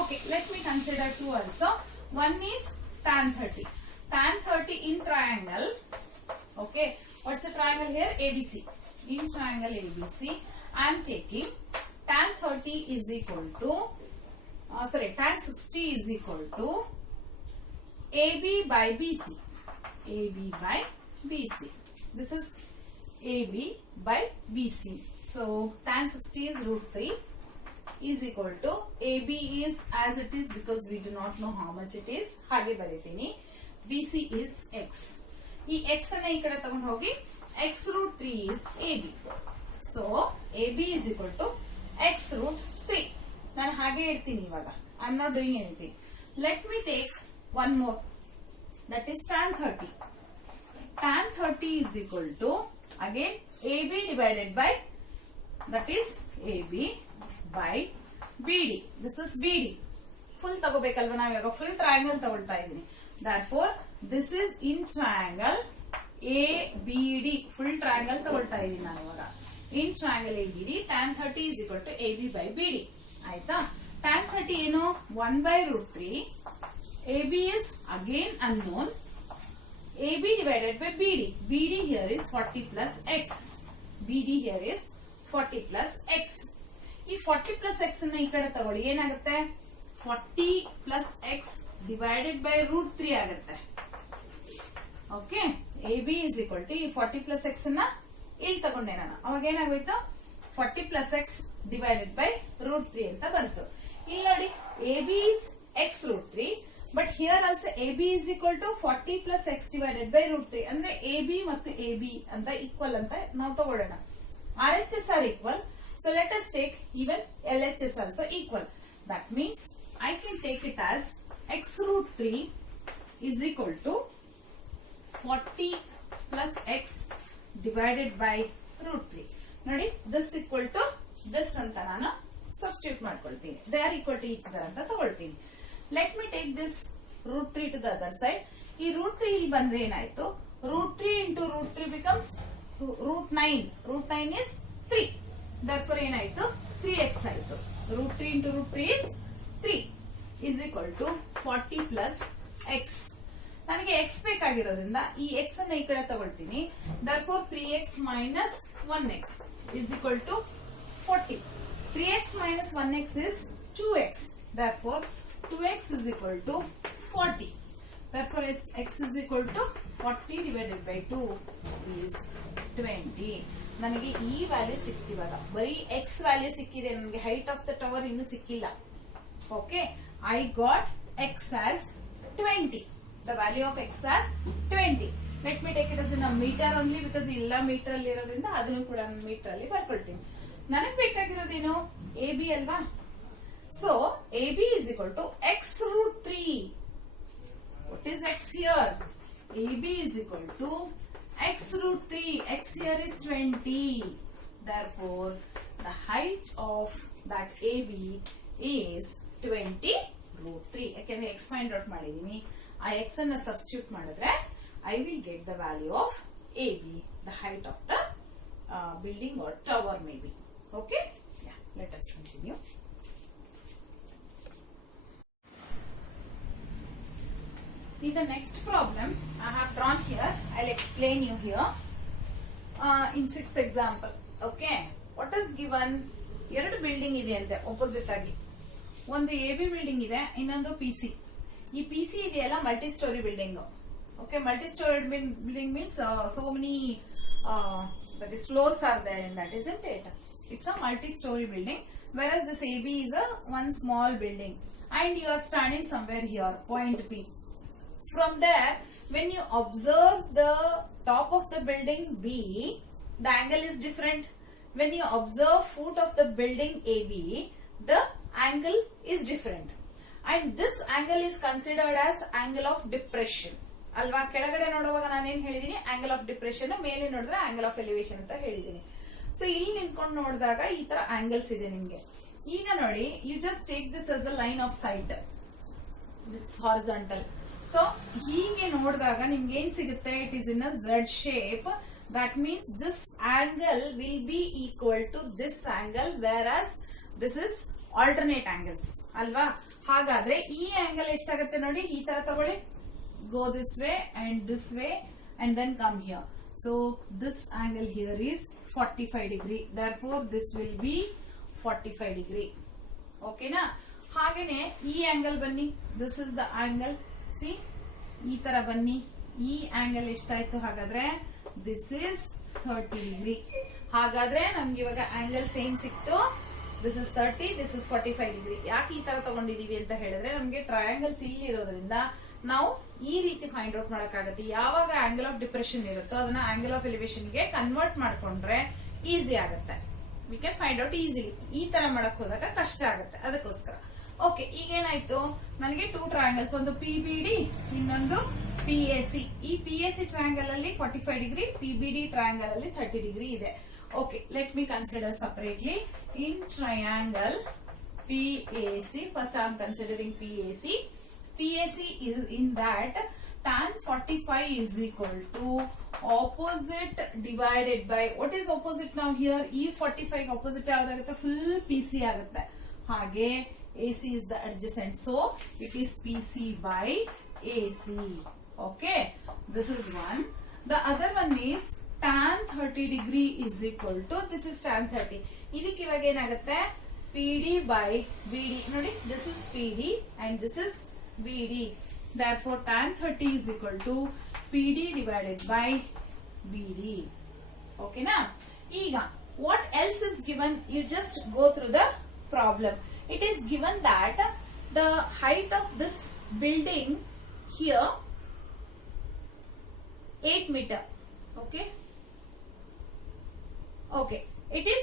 Okay, let me consider two also. One is tan 30. Tan 30 in triangle. Okay, what's the triangle here? ABC. In triangle ABC, I am taking tan 30 is equal to, tan 60 is equal to AB by BC. AB by BC. This is AB by BC. So tan 60 is √3. is equal to AB is as it is because we do not know how much it is. ಹಾಗೆ ಬರೀತೀನಿ. BC is x. ಈ x ಅನ್ನ ಈ ಕಡೆ ತಗೊಂಡು ಹೋಗಿ x √3 is AB. So AB is equal to x √3. ನಾನು ಹಾಗೆ ಇಡ್ತೀನಿ ಇವಾಗ. I am not doing anything. Let me take one more. That is tan 30. Tan 30 is equal to again AB divided by, that is AB by BD. This is BD. Full ತಗೋಬೇಕಲ್ವಾ ನಾವು ಇವಾಗ full triangle ತಗೊಳ್ತಾ ಇದ್ದೀನಿ. Therefore this is in triangle ABD. full triangle ತಗೊಳ್ತಾ ಇದ್ದೀನಿ ನಾನು ಇವಾಗ. In triangle ABD tan 30 is equal to AB by BD. ಆಯ್ತಾ? tan 30 ಏನು 1 by √3. AB is again unknown. AB divided by BD. BD here is 40 plus x. BD here is 40 plus x. ಈ 40 plus x ಅನ್ನ ಈ ಕಡೆ ತಗೊಳ್ಳಿ, ಏನಾಗುತ್ತೆ 40 plus x divided by √3 ಆಗುತ್ತೆ. Okay, AB is equal to ಈ 40 plus x ಅನ್ನ ಇಲ್ಲಿ ತಗೊಂಡೆ ನಾನು, ಅವಾಗ ಏನಾಗೋಯ್ತು 40 plus x divided by √3 ಅಂತ ಬಂತು. ಇಲ್ಲಿ ನೋಡಿ AB is x √3, but here also AB is equal to 40 plus x divided by √3. ಅಂದ್ರೆ AB ಮತ್ತು AB ಅಂತ ಈಕ್ವಲ್ ಅಂತ ನಾವು ತಗೊಳ್ಳೋಣ. RHS are equal. So let us take even LHS also equal. That means I can take it as x root 3 is equal to 40 plus x divided by root 3. ನೋಡಿ this equal to this ಅಂತ ನಾನು substitute ಮಾಡ್ಕೊಳ್ತೀನಿ. they are equal to each other ಅಂತ ತಗೊಳ್ತೀನಿ. let me take this root 3 to the other side. ಈ root 3 ಇಲ್ಲಿ ಬಂದ್ರೆ ಏನಾಯ್ತು, root 3 into root 3 becomes root 9. root 9 is 3. therefore ಏನಾಯ್ತು 3x ಆಯ್ತು. root 3 into root 3 is 3 is equal to 40 plus x. ನನಗೆ x ಬೇಕಾಗಿರೋದ್ರಿಂದ ಈ x ಅನ್ನ ಈ ಕಡೆ ತಗೊಳ್ತೀನಿ. therefore 3x minus 1x is equal to 40. 3x minus 1x is 2x. therefore 2x is equal to 40. therefore x is equal to 40 divided by 2 is 20. ನನಗೆ ಈ value ಸಿಕ್ತಿವಾಗ ಬರೀ x value ಸಿಕ್ಕಿದೆ, ನನಗೆ ಹೈಟ್ ಆಫ್ ದ ಟವರ್ ಇನ್ನು ಸಿಕ್ಕಿಲ್ಲ. Okay, I got x as 20. The value of x as 20. Let me take it as in a meter only because ಇಲ್ಲ metre ಅಲ್ಲಿ ಇರೋದ್ರಿಂದ ಅದನ್ನು ಕೂಡ ನಾನು ಮೀಟರ್ ಅಲ್ಲಿ ಬರ್ಕೊಳ್ತೀನಿ. ನನಗೆ ಬೇಕಾಗಿರೋದೇನು AB ಅಲ್ವಾ? So AB is equal to x root 3. What is x here? AB is equal to x root 3. X here is 20. Therefore, the height of that AB is 20 root 3. ಯಾಕೆಂದ್ರೆ x find out ಮಾಡಿದೀನಿ. ಆ x ಅನ್ನ substitute ಮಾಡಿದ್ರೆ I will get the value of AB, the height of the building or tower maybe. Okay? Yeah, let us continue. See the next problem I have drawn here. I'll explain you here. In sixth example. Okay. What is given? ಎರಡು building ಇದೆ ಅಂತೆ opposite ಆಗಿ. ಒಂದು AB building ಇದೆ, ಇನ್ನೊಂದು PC. ಈ PC ಇದೆಯಲ್ಲ multi story building. Okay, multi story building means so many that is floors are there in that, isn't it? It's a multi-story building, whereas this AB is a one small building, and you are standing somewhere here, point P. From there, when you observe the top of the building B, the angle is different. When you observe foot of the building AB, the angle is different. And this angle is considered as angle of depression. ಅಲ್ವಾ? ಕೆಳಗಡೆ ನೋಡುವಾಗ ನಾನೇನ್ ಹೇಳಿದೀನಿ, angle of depression, ಮೇಲೆ ನೋಡಿದ್ರೆ angle of elevation ಅಂತ ಹೇಳಿದೀನಿ. So ಇಲ್ಲಿ ನಿಂತ್ಕೊಂಡು ನೋಡಿದಾಗ ಈ ತರ ಆಂಗಲ್ಸ್ ಇದೆ ನಿಮ್ಗೆ. ಈಗ ನೋಡಿ, you just take this as a line of sight, it's horizontal. So ಹೀಗೆ ನೋಡಿದಾಗ ನಿಮ್ಗೆ ಏನ್ ಸಿಗುತ್ತೆ, it is in a Z shape. That means this angle will be equal to this angle, whereas this is alternate angles ಅಲ್ವಾ? ಹಾಗಾದ್ರೆ ಈ angle ಎಷ್ಟಾಗುತ್ತೆ ನೋಡಿ, ಈ ತರ ತಗೊಳ್ಳಿ, go this way and then come here. So this angle here is 45 degree. Therefore this will be 45 degree. Okay na? ಹಾಗೇನೆ ಈ ಆಂಗಲ್ ಬನ್ನಿ, this is the angle. See, ಈ ತರ ಬನ್ನಿ, ಈ ಆಂಗಲ್ ಎಷ್ಟಾಯ್ತು ಹಾಗಾದ್ರೆ, this is 30 degree. ಹಾಗಾದ್ರೆ ನಮ್ಗೆ ಇವಾಗ ಆಂಗಲ್ಸ್ ಏನ್ ಸಿಕ್ತು, this is 30, this is 45 degree. ಯಾಕೆ ಈ ತರ ತಗೊಂಡಿದೀವಿ ಅಂತ ಹೇಳಿದ್ರೆ, ನಮ್ಗೆ ಟ್ರಯಾಂಗಲ್ಸ್ ಇಲ್ಲಿ ಇರೋದ್ರಿಂದ ನಾವು ಈ ರೀತಿ ಫೈಂಡ್ ಔಟ್ ಮಾಡಕ್ಕಾಗತ್ತೆ. ಯಾವಾಗ ಆಂಗಲ್ ಆಫ್ ಡಿಪ್ರೆಷನ್ ಇರುತ್ತೋ ಅದನ್ನ ಆಂಗಲ್ ಆಫ್ ಎಲಿವೇಶನ್ ಗೆ ಕನ್ವರ್ಟ್ ಮಾಡ್ಕೊಂಡ್ರೆ ಈಸಿ ಆಗುತ್ತೆ. We can find out easily. ಈ ತರ ಮಾಡಕ್ ಹೋದಾಗ ಕಷ್ಟ ಆಗುತ್ತೆ, ಅದಕ್ಕೋಸ್ಕರ. ಓಕೆ, ಈಗೇನಾಯ್ತು, ನನಗೆ ಟೂ ಟ್ರಯಾಂಗಲ್ಸ್, ಒಂದು PBD, ಇನ್ನೊಂದು PAC. ಈ PAC ಟ್ರಯಾಂಗಲ್ ಅಲ್ಲಿ 45 ಡಿಗ್ರಿ, PBD ಟ್ರಯಾಂಗಲ್ ಅಲ್ಲಿ 30 ಡಿಗ್ರಿ ಇದೆ. Okay, let me consider separately. In triangle PAC, first I am considering PAC. PAC is in that tan 45 is equal to opposite divided by, what is opposite now here? E 45 opposite ಯಾವ್ದಾಗುತ್ತೆ, full PC ಆಗುತ್ತೆ. ಹಾಗೆ AC is the adjacent, so it is PC by AC. Okay, this is one. The other one is tan 30 degree is equal to, this is tan 30. ಇದಕ್ಕೆ ಇವಾಗ ಏನಾಗುತ್ತೆ, PD by BD. ನೋಡಿ, this is PD and this is BD. Therefore, tan 30 is equal to PD divided by BD. Okay, na? Ega, what else is given? You just go through the problem. It is given that the height of this building here 8 meter. Okay. Okay. It is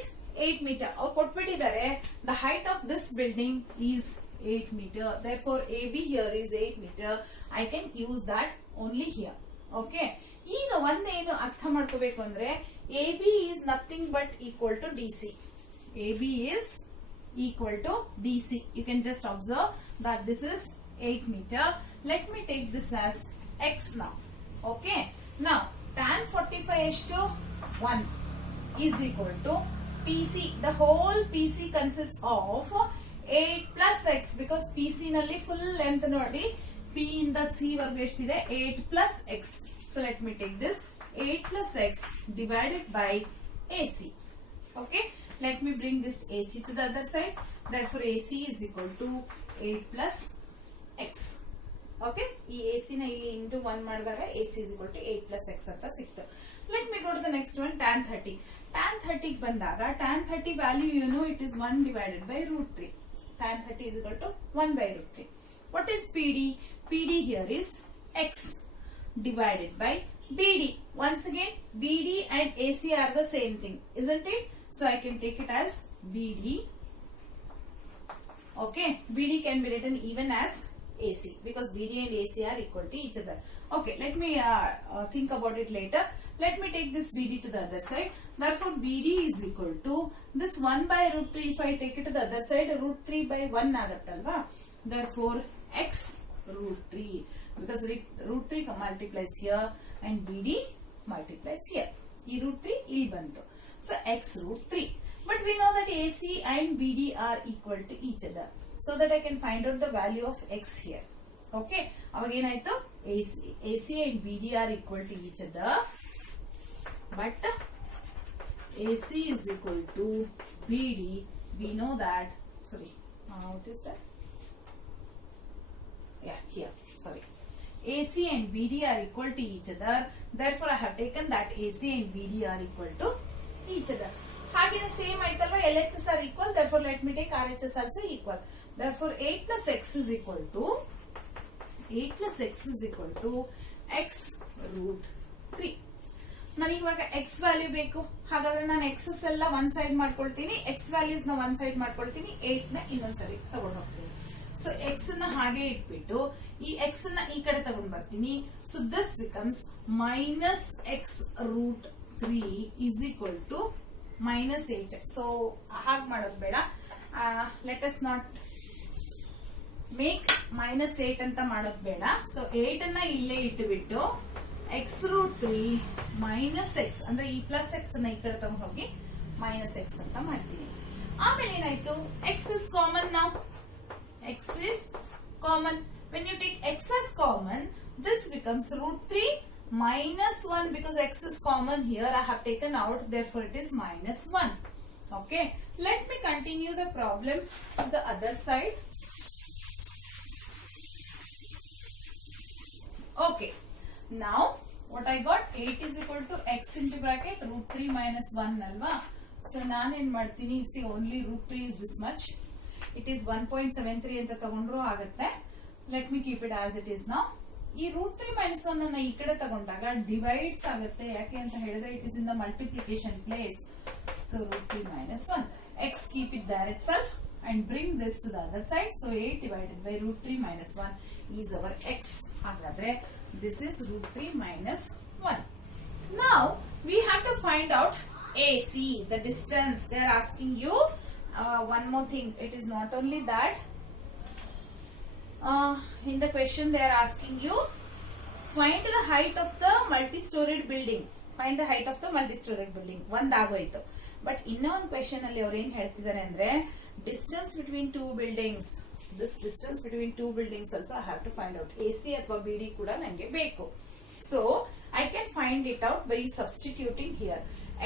8 meter. Or ಕೊಟ್ಬಿಟ್ಟಿದ್ದಾರೆ, the height of this building is 8 meter. Therefore, AB here is 8 meter. I can use that only here. Okay. ಈಗ ಒಂದೇನು ಅರ್ಥ ಮಾಡ್ಕೋಬೇಕು ಅಂದ್ರೆ AB is nothing but equal to DC. AB is equal to DC. You can just observe that this is 8 meter. Let me take this as X now. Okay. Now, tan 45 is to 1 is equal to PC. The whole PC consists of 8 plus X because PC nalli full length nodi P in the C vargu eshtiде 8 plus X. So let me take this 8 plus X divided by AC. Okay. Let me bring this AC to the other side. Therefore, AC is equal to 8 plus X. Okay. ಈ AC ನ ಇಲ್ಲಿ into 1 ಮಾಡಿದಾಗ AC is equal to 8 plus X ಅಂತ ಸಿಕ್ತು. Let me go to the next one, tan 30. Tan 30 ಗೆ ಬಂದಾಗ tan 30 value you know it is 1 divided by root 3. Tan 30 is equal to 1 by root 3. What is PD? PD here is X divided by BD. Once again, BD and AC are the same thing, isn't it? So I can take it as BD. Okay, BD can be written even as AC because BD and AC are equal to each other. Okay, let me think about it later. Let me take this BD to the other side. Therefore, BD is equal to this 1 by root 3. If I take it to the other side, root 3 by 1 agattalva. Therefore, X root 3 because root 3 multiplies here and BD multiplies here. E root 3 e bantu. So X root 3. But we know that AC and BD are equal to each other. So that I can find out the value of X here. Okay. Avagénayitu AC and BD are equal to each other. But AC is equal to BD. We know that. Sorry. What is that? Yeah, here. Sorry. AC and BD are equal to each other. Therefore, I have taken that AC and BD are equal to each other. Hagine same aitalva LHS are equal. Therefore, let me take RHS also equal. Therefore, 8 plus X is equal to X root 3. ನಾನು ಇವಾಗ X value ಬೇಕು. ಹಾಗಾದ್ರೆ ನಾನು X's ಎಲ್ಲ ಒಂದ್ side ಮಾಡ್ಕೊಳ್ತೀನಿ, X values ನ ಒಂದ್ ಸೈಡ್ ಮಾಡ್ಕೊಳ್ತೀನಿ, 8 ನ ಇನ್ನೊಂದ್ ಸೈಡ್ ತಗೊಂಡು ಹೋಗ್ತೀನಿ. ಸೊ X ನ ಹಾಗೆ ಇಟ್ಬಿಟ್ಟು ಈ X ನ ಈ ಕಡೆ ತಗೊಂಡ್ ಬರ್ತೀನಿ. So this becomes minus X root 3 is equal to minus 8. So ಹಾಗೆ ಮಾಡೋದು ಬೇಡ. Let us not make minus 8 ಅಂತ ಮಾಡೋದು ಬೇಡ. ಸೊ 8 ಅನ್ನ ಇಲ್ಲೇ ಇಟ್ಟುಬಿಟ್ಟು X root 3 minus X ಅಂದ್ರೆ ಈ ಪ್ಲಸ್ X ಅನ್ನ ಈ ಕಡೆ ತಗೊಂಡು ಹೋಗಿ minus X ಅಂತ ಮಾಡ್ತೀನಿ. ಆಮೇಲೆ ಏನಾಯ್ತು, X is common now. X is common. When you take X as common, this becomes root 3 minus 1 because X is common here. I have taken out, therefore it is minus 1. Okay. Let me continue the problem to the other side. Okay. Now, what I got, 8 is equal to X into bracket root 3 minus 1 alva. So, ನಾನು ಏನ್ ಮಾಡ್ತೀನಿ, see only root 3 is this much. It is 1.73 ಅಂತ ತಗೊಂಡ್ರು ಆಗುತ್ತೆ. Let me keep it as it is now. ಈ root 3 minus 1 ಅನ್ನ ಈ ಕಡೆ ತಗೊಂಡಾಗ divides ಆಗುತ್ತೆ. ಯಾಕೆ ಅಂತ ಹೇಳಿದ್ರೆ it is in the multiplication place. So, root 3 minus 1. X keep it there itself and bring this to the other side. So, 8 divided by root 3 minus 1 is our X. ಹಾಗಾದ್ರೆ this is root 3 minus 1. Now, we have to find out AC, the distance. They are asking you one more thing. It is not only that. In the question, they are asking you find the height of the multi-storied building. Find the height of the multi-storied building. ಒಂದಾಗೋಯ್ತು. But ಇನ್ನೊಂದು question ಅಲ್ಲಿ ಅವರು ಏನ್ ಹೇಳ್ತಿದ್ದಾರೆ ಅಂದ್ರೆ distance between two buildings. This distance between two buildings also I have to find out. AC ಅಥವಾ BD ಕೂಡ ನಂಗೆ ಬೇಕು. So I can find it out by substituting here.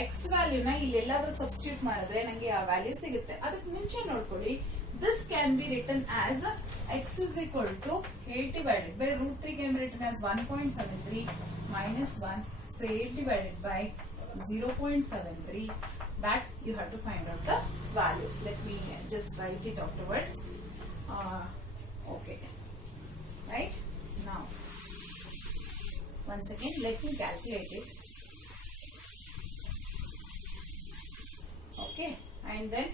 X value ನ ಇಲ್ಲಿ ಎಲ್ಲಾದ್ರೂ substitute ಮಾಡಿದ್ರೆ ನಂಗೆ ಆ ವ್ಯಾಲ್ಯೂ ಸಿಗುತ್ತೆ. ಅದಕ್ಕೆ ಮುಂಚೆ ನೋಡ್ಕೊಳ್ಳಿ, this can be written as X is equal to 8 divided by root 3 can be written as 1.73 minus 1. So 8 divided by 0.73. That you have to find out the values. Let me just write it afterwards. Okay. Right? Now, once again, let me calculate it. Okay. And then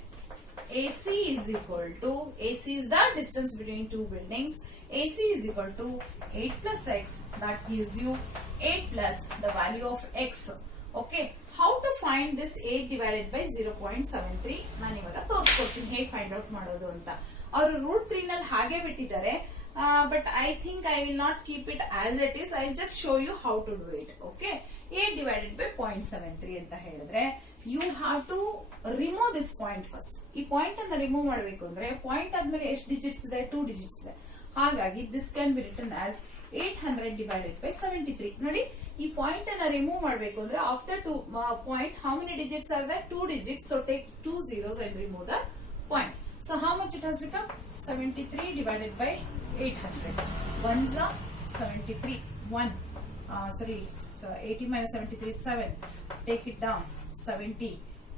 AC is equal to, AC is the distance between two buildings. AC is equal to 8 plus x, that gives you 8 plus the value of x. Okay, how to find this 8 divided by 0.73 ನಾನು ಇವಾಗ ತೋರಿಸ್ಕೊಡ್ತೀನಿ ಹೇಗೆ find out ಮಾಡೋದು ಅಂತ. ಅವರು √3 ನಲ್ಲಿ ಹಾಗೆ ಬಿಟ್ಟಿದ್ದಾರೆ, but I think I will not keep it as it is. I just show you how to do it. Okay, 8 divided by 0.73 ಅಂತ ಹೇಳಿದ್ರೆ you have to remove this point first. ಈ point ಅನ್ನ ರಿಮೂವ್ ಮಾಡಬೇಕು ಅಂದ್ರೆ point ಆದ್ಮೇಲೆ ಎಷ್ಟು digits ಇದೆ, 2 digits ಇದೆ. ಹಾಗಾಗಿ this can be return as 800 divided by 73. ನೋಡಿ, ಈ ಪಾಯಿಂಟ್ ಅನ್ನ ರಿಮೂವ್ ಮಾಡಬೇಕು ಅಂದ್ರೆ after 2 point how many digits are there? 2 digits. So take 2 zeros and remove the point. So how much it has become? 73 divided by 800. 1s are 73. 1. Sorry. So 80 minus 73 is 7. Take it down. 70.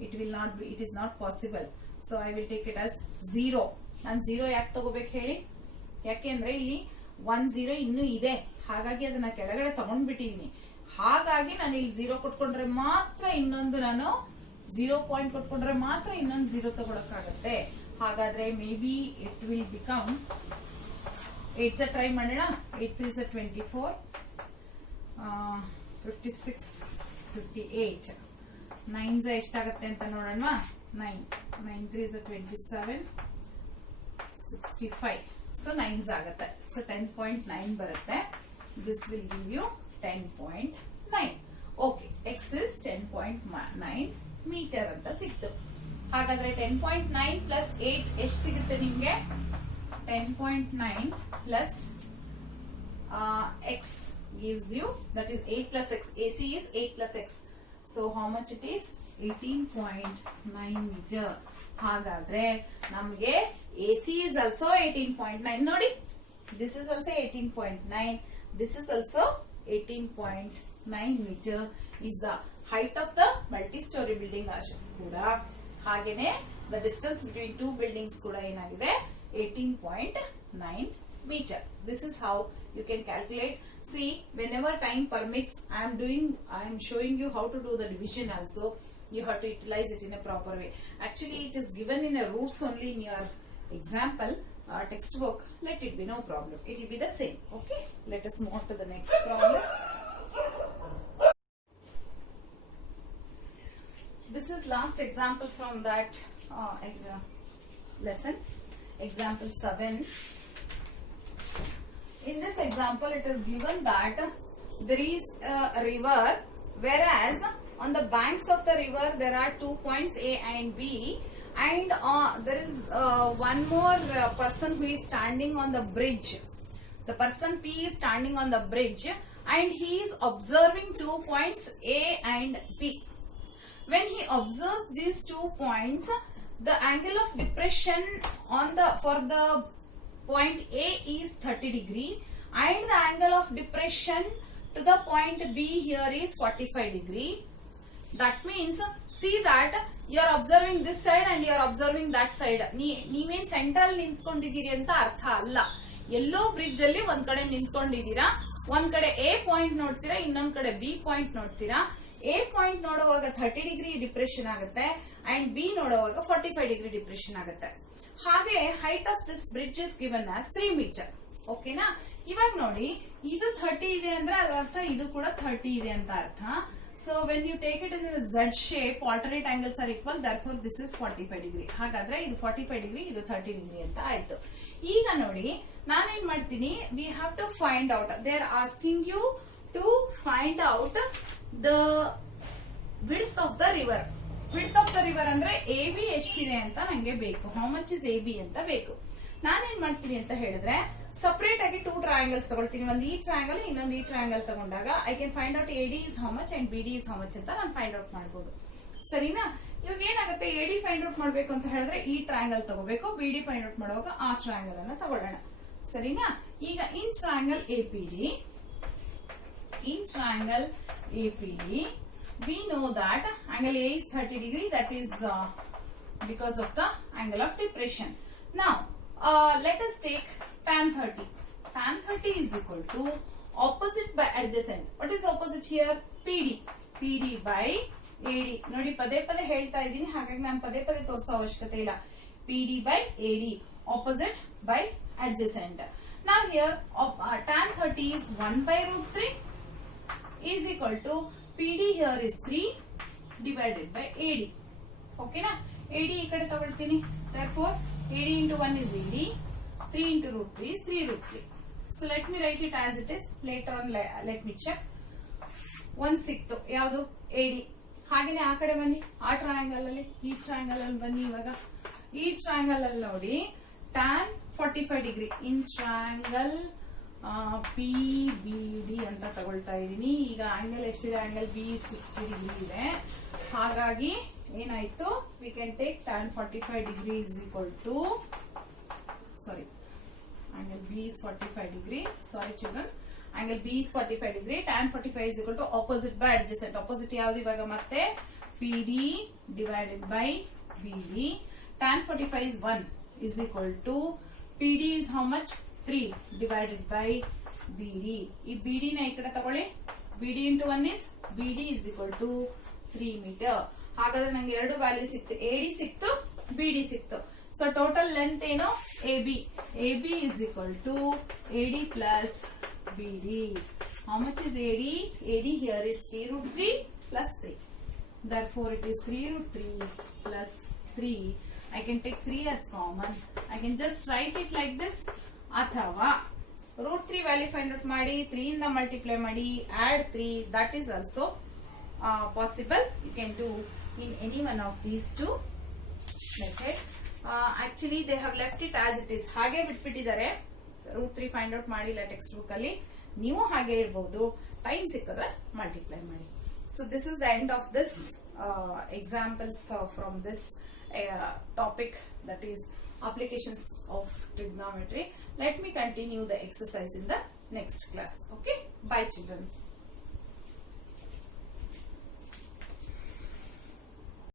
It will not be. It is not possible. So I will take it as 0. ನಾನು 0 ಯಾಕೆ ತಗೋಬೇಕು ಹೇಳಿ? ಯಾಕೆಂದ್ರೆ ಇಲ್ಲಿ 1 0 ಇನ್ನೂ ಇದೆ, ಹಾಗಾಗಿ ಅದನ್ನ ಕೆಳಗಡೆ ತಗೊಂಡ್ಬಿಟ್ಟಿದೀನಿ. ಹಾಗಾಗಿ ನಾನು ಇಲ್ಲಿ 0 ಕೊಟ್ಕೊಂಡ್ರೆ ಮಾತ್ರ ಇನ್ನೊಂದು, ನಾನು 0 ಪಾಯಿಂಟ್ ಕೊಟ್ಕೊಂಡ್ರೆ ಮಾತ್ರ ಇನ್ನೊಂದು 0 ತಗೊಳಕ್ಕಾಗತ್ತೆ. ಹಾಗಾದ್ರೆ may be it will become 8 try ಮಾಡೋಣ. 8 3 24, 56, 58. 9 ಎಷ್ಟಾಗತ್ತೆ ಅಂತ ನೋಡೋಣ. 9 3 27, 65. ಸೊ 9 ಆಗುತ್ತೆ. ಸೊ 10.9 ಬರುತ್ತೆ. This will give you 10.9. Okay, x is 10.9 meter ಅಂತ ಸಿಕ್ತು. ಹಾಗಾದ್ರೆ 10.9 ಪ್ಲಸ್ 8 ಎಷ್ಟು ಸಿಗುತ್ತೆ ನಿಮ್ಗೆ? 10.9 plus x gives you, that is 8 plus x. AC is 8 plus x. So how much it is? 18.9 meter. ಹಾಗಾದ್ರೆ ನಮ್ಗೆ AC is also 18.9. ನೋಡಿ, this is also 18.9. This is also 18.9 meter is the height of the multi-story building ಕೂಡ. ಹಾಗೇನೆ the distance between two buildings ಕೂಡ ಏನಾಗಿದೆ? 18.9 meter. This is how you can calculate. See, whenever time permits, I am showing you how to do the division also. You have to utilize it in a proper way. Actually, it is given in a roots only in your example textbook. Let it be, no problem. It will be the same. Okay, let us move on to the next problem. This is last example from that lesson, example 7. In this example, it is given that there is a river, whereas on the banks of the river there are 2 points A and B, and there is one more person who is standing on the bridge. The person P is standing on the bridge and he is observing 2 points A and B. When he observes these 2 points, the angle of depression for the point A is 30 degree and the angle of depression to the point B here is 45 degree. That means, see that you are observing this side and you are observing that side. ನೀವೇನ್ central ನಿಂತ್ಕೊಂಡಿದ್ದೀರಿ ಅಂತ ಅರ್ಥ ಅಲ್ಲ. ಎಲ್ಲೋ bridge ಅಲ್ಲಿ ಒಂದ್ ಕಡೆ ನಿಂತ್ಕೊಂಡಿದ್ದೀರಾ, ಒಂದ್ ಕಡೆ A point ನೋಡ್ತೀರಾ, ಇನ್ನೊಂದ್ ಕಡೆ B ಪಾಯಿಂಟ್ ನೋಡ್ತೀರಾ. A ಪಾಯಿಂಟ್ ನೋಡುವಾಗ 30 ಡಿಗ್ರಿ ಡಿಪ್ರೆಷನ್ ಆಗುತ್ತೆ ಅಂಡ್ B ನೋಡುವಾಗ 45 ಡಿಗ್ರಿ ಡಿಪ್ರೆಷನ್ ಆಗುತ್ತೆ. ಹಾಗೆ height of this bridge is given as 3 meter. ಓಕೆನಾ? ಇವಾಗ ನೋಡಿ, ಇದು 30 ಇದೆ ಅಂದ್ರೆ ಅದರ ಅರ್ಥ ಇದು ಕೂಡ 30 ಇದೆ ಅಂತ ಅರ್ಥ. So when you take it in a Z shape, alternate angles are equal, therefore this is 45 degree. ಹಾಗಾದ್ರೆ ಇದು 45 degree, ಇದು 30 degree ಅಂತ ಆಯ್ತು. ಈಗ ನೋಡಿ, ನಾನೇನ್ ಮಾಡ್ತೀನಿ, we have to find out. They are asking you to find out the width of the river. Width of the river ಅಂದ್ರೆ AB ಎಷ್ಟಿದೆ ಅಂತ ನಂಗೆ ಬೇಕು. How much is AB ಅಂತ ಬೇಕು. ನಾನೇನ್ ಮಾಡ್ತೀನಿ ಅಂತ ಹೇಳಿದ್ರೆ, ಸಪರೇಟ್ ಆಗಿ 2 ಟ್ರಯಾಂಗಲ್ಸ್ ತಗೊಳ್ತೀನಿ. ಒಂದು ಈ ಟ್ರಯಾಂಗಲ್, ಇನ್ನೊಂದು ಈ ಟ್ರಯಾಂಗಲ್ ತಗೊಂಡಾಗ I can find out AD is how much and BD is how much ಅಂತ ನಾನು ಫೈಂಡ್ ಔಟ್ ಮಾಡಬಹುದು. ಸರಿನಾ? ಇವಾಗ ಏನಾಗುತ್ತೆ, AD ಫೈಂಡ್ ಔಟ್ ಮಾಡ್ಬೇಕು ಅಂತ ಹೇಳಿದ್ರೆ ಈ ಟ್ರಯಾಂಗಲ್ ತಗೋಬೇಕು, BD ಫೈಂಡ್ ಔಟ್ ಮಾಡುವಾಗ ಆ ಟ್ರಯಾಂಗಲ್ ಅನ್ನ ತಗೊಳ್ಳೋಣ. ಸರಿನಾ? ಈಗ in triangle APD, we know that angle A is 30 degree, that is because of the angle of depression. Now let us take tan 30. Tan 30 is equal to opposite by adjacent. What is opposite here? PD by AD. ನೋಡಿ, ಪದೇ ಪದೇ ಹೇಳ್ತಾ ಇದ್ದೀನಿ, ಹಾಗಾಗಿ ನಾನು ಪದೇ ಪದೇ ತೋರಿಸೋ ಅವಶ್ಯಕತೆ ಇಲ್ಲ. PD by AD, opposite by adjacent. Now here tan 30 is 1 by root 3 is equal to PD here is 3 divided by AD. Okay na? AD ಈ ಕಡೆ ತಗೊಳ್ತೀನಿ. Therefore AD into 1 is AD. 3 into root 3 is 3 root 3. So let me write it as it is. Later on let me check. 1 ಸಿಕ್ತು ಯಾವುದು AD. ಹಾಗೇನೆ ಆ ಕಡೆ ಬನ್ನಿ, ಆ ಟ್ರಯಾಂಗಲ್ ಅಲ್ಲಿ ಈ ಟ್ರಯಾಂಗಲ್ ಅಲ್ಲಿ ಬನ್ನಿ. ಇವಾಗ ಈ ಟ್ರಯಾಂಗಲ್ ಅಲ್ಲಿ ನೋಡಿ tan 45 degree in triangle PBD ಅಂತ ತಗೊಳ್ತಾ ಇದೀನಿ. ಈಗ ಆಂಗಲ್ ಎಷ್ಟಿದೆ? ಆಂಗಲ್ B 60 ಡಿಗ್ರಿ ಇದೆ. ಹಾಗಾಗಿ ಏನಾಯ್ತು, we can take tan 45 degree is equal to angle B is 45 degree. Sorry children. Angle B is 45 degree. Tan 45 is equal to opposite by adjacent. Opposite ಯಾವ್ದು ಇವಾಗ ಮತ್ತೆ PD divided by BD. Tan 45 is 1 is equal to PD is how much? 3 divided by BD. ಈ BD ನ ಈ ಕಡೆ ತಗೊಳ್ಳಿ. BD into 1 is BD is equal to 3 meter. ಹಾಗಾದ್ರೆ ನಂಗೆ ಎರಡು ವ್ಯಾಲ್ಯೂ ಸಿಕ್ತು. AD ಸಿಕ್ತು, BD ಸಿಕ್ತು. So total length ಏನು? AB. AB is equal to AD plus BD. How much is AD? AD here is 3 root 3 plus 3. Therefore it is 3 root 3 plus 3. I can take 3 as common. I can just write it like this. ಅಥವಾ root 3 value find out ಮಾಡಿ 3 ಇಂದ multiply ಮಾಡಿ add 3. That is also possible. You can do in any one of these two method. Actually they have left it as it is. ಹಾಗೆ ಬಿಟ್ಬಿಟ್ಟಿದ್ದಾರೆ. Root 3 find out ಮಾಡಿಲ್ಲ text book ಅಲ್ಲಿ. ನೀವು ಹಾಗೆ ಇರಬಹುದು. Time ಸಿಕ್ಕಿದ್ರೆ ಮಲ್ಟಿಪ್ಲೈ ಮಾಡಿ. So this is the end of this examples from this topic, that is applications of trigonometry. Let me continue the exercise in the next class. Okay, bye children.